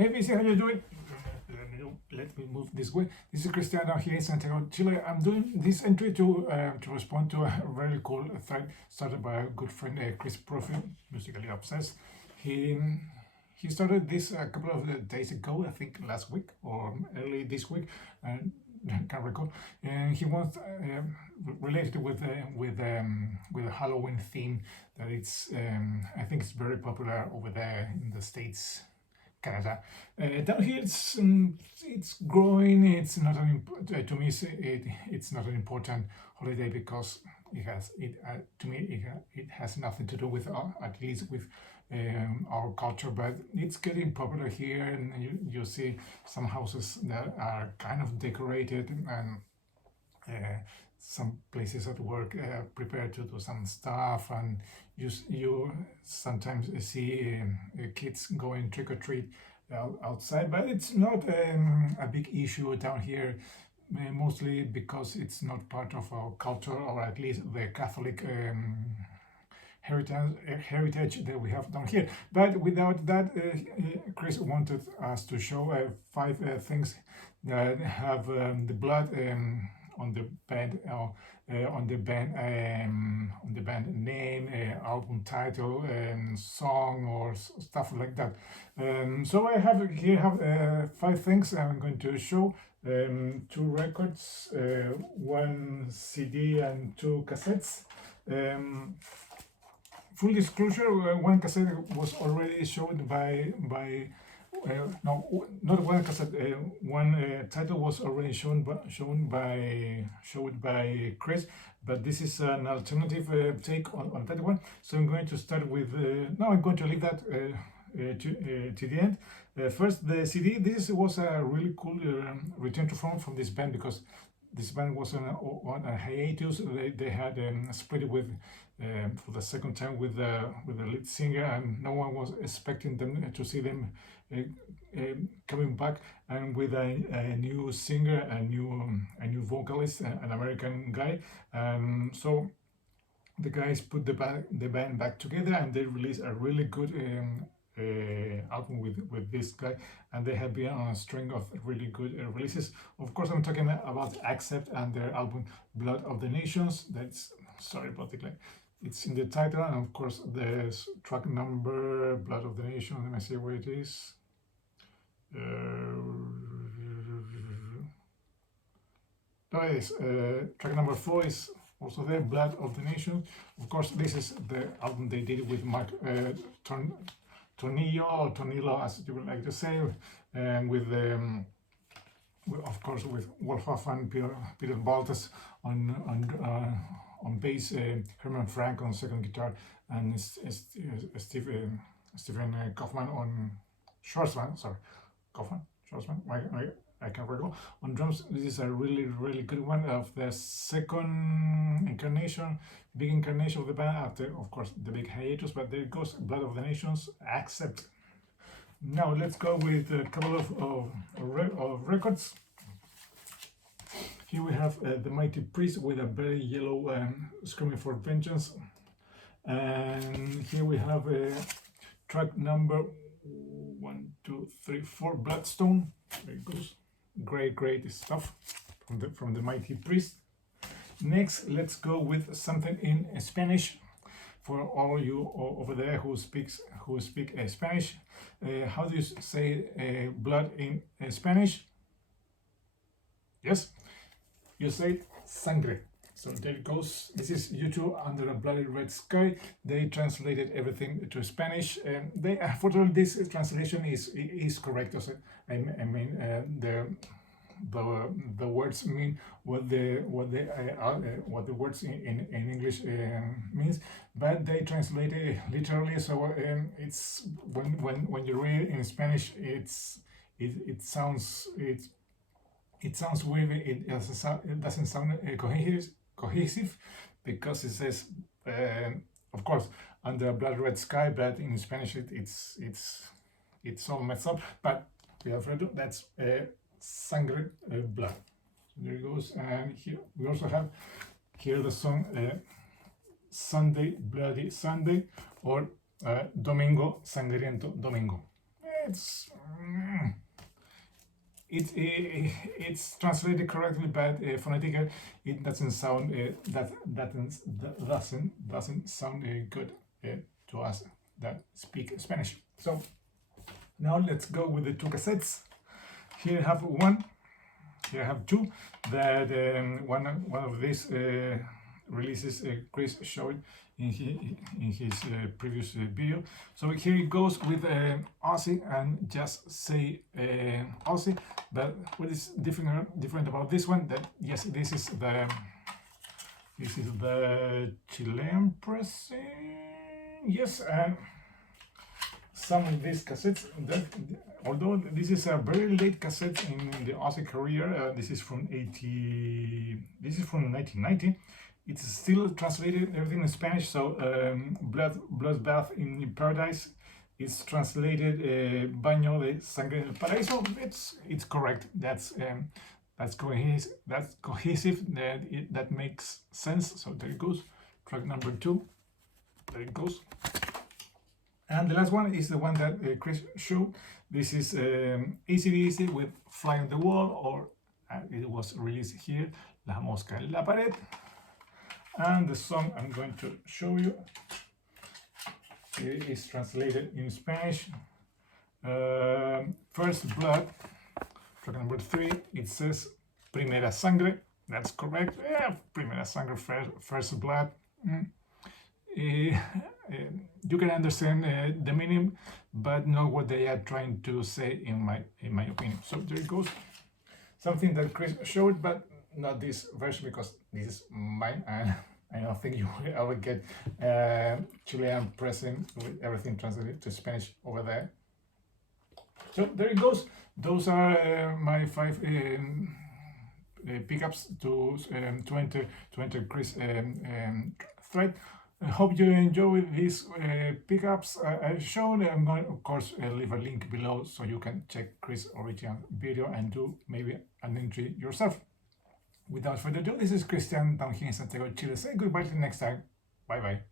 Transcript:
Hey, VC, how you doing? Let me move this way. This is Cristiano here in Santiago, Chile. I'm doing this entry to respond to a very cool thread started by a good friend, Mr Propfe, musically obsessed. He he started this a couple of days ago, I think last week or early this week. I can't recall. And he wants related with a Halloween theme that it's I think it's very popular over there in the States. Canada. Down here, it's growing. It's not to me. It's not an important holiday because to me it has nothing to do with at least with our culture. But it's getting popular here, and you see some houses that are kind of decorated and. Some places at work prepared to do some stuff, and you sometimes see kids going trick or treat outside, but it's not a big issue down here, mostly because it's not part of our culture, or at least the Catholic heritage that we have down here. But without that, Chris wanted us to show 5 things that have the blood on the band, on the band name, album title, song, or stuff like that. So I have 5 things I'm going to show: 2 records, 1 CD, and 2 cassettes. Full disclosure: 1 cassette was already shown by no, not 1 cassette. 1 title was already showed by Chris, but this is an alternative take on that one. So I'm going to start with. No, I'm going to leave that to the end. First, the CD. This was a really cool return to form from this band, because this band was on a hiatus. They had split it with for the second time with the lead singer, and no one was expecting them to see them coming back, and with a new singer, a new vocalist, an American guy. So the guys put the band back together, and they released a really good album with this guy, and they have been on a string of really good releases. Of course, I'm talking about Accept and their album Blood of the Nations. That's, sorry about the delay. It's in the title, and of course there's track number Blood of the Nation. Let me see where it is. No, it is. Track number 4 is also there, Blood of the Nation. Of course, this is the album they did with Mark Tornillo, or Tornillo, as you would like to say, and with of course with Wolfhoff and Peter Baltas on bass, Herman Frank on second guitar, and Stephen Kaufman on Schwarzman. Sorry, Kaufman, Schwarzman. I can recall on drums. This is a really good one of the second big incarnation of the band after, of course, the big hiatus. But there goes Blood of the Nations, Accept. Now let's go with a couple of records. Here we have the Mighty Priest with a very yellow Screaming for Vengeance, and here we have track number 1, 2, 3, 4, Bloodstone. There it goes. Great stuff from the Mighty Priest. Next, let's go with something in Spanish for all you over there who speak Spanish. How do you say blood in Spanish? Yes, you say sangre. So there it goes. This is YouTube Under a Bloody Red Sky. They translated everything to Spanish. They, unfortunately, this translation is correct. I mean, the words mean what the words in English means, but they translate it literally. So it's when you read it in Spanish, it sounds weird. It doesn't sound cohesive, because it says, of course, Under a Blood Red Sky, but in Spanish it's all messed up. But we have read that's Sangre, blood. So there it goes. And here we also have the song Sunday, Bloody Sunday, or Domingo, Sangriento Domingo. It's it's translated correctly, but phonetically it doesn't sound doesn't sound good to us that speak Spanish. So now let's go with the two cassettes. Here I have one. Here I have two. That one of these releases Chris showed in his previous video. So here it goes with Aussie and just say Aussie. But what is different about this one? That yes, this is the Chilean pressing. Yes, and some of these cassettes that, although this is a very late cassette in the Aussie career, this is from 1990. It's still translated everything in Spanish. So Bloodbath in Paradise is translated Baño de Sangre en el Paraíso. It's correct. That's cohesive. That's cohesive. That makes sense. So there it goes. Track number 2. There it goes. And the last one is the one that Chris showed. This is AC/DC with Fly on the Wall, or it was released here, La Mosca en la Pared. And the song I'm going to show you is translated in Spanish. First Blood, track number 3, it says Primera Sangre. That's correct. Yeah, Primera Sangre, first blood. You can understand the meaning, but not what they are trying to say, in my opinion. So there it goes. Something that Chris showed, but not this version, because this is mine, and I don't think you will ever get Chilean pressing with everything translated to Spanish over there. So there it goes. Those are my 5 pickups to enter Chris thread. I hope you enjoy these pickups I've shown. I'm going to, of course, leave a link below so you can check Chris' original video and do maybe an entry yourself. Without further ado, this is Christian down here in Santiago, Chile. Say goodbye till next time. Bye bye.